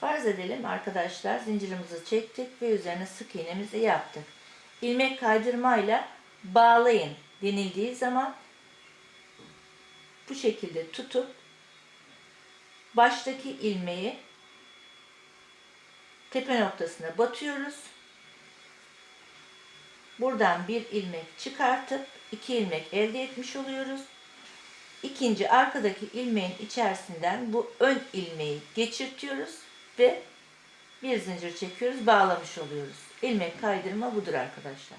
Farz edelim arkadaşlar zincirimizi çektik ve üzerine sık iğnemizi yaptık. İlmek kaydırmayla bağlayın denildiği zaman bu şekilde tutup baştaki ilmeği tepe noktasına batıyoruz. Buradan bir ilmek çıkartıp iki ilmek elde etmiş oluyoruz. İkinci arkadaki ilmeğin içerisinden bu ön ilmeği geçirtiyoruz ve bir zincir çekiyoruz, bağlamış oluyoruz. İlmek kaydırma budur arkadaşlar.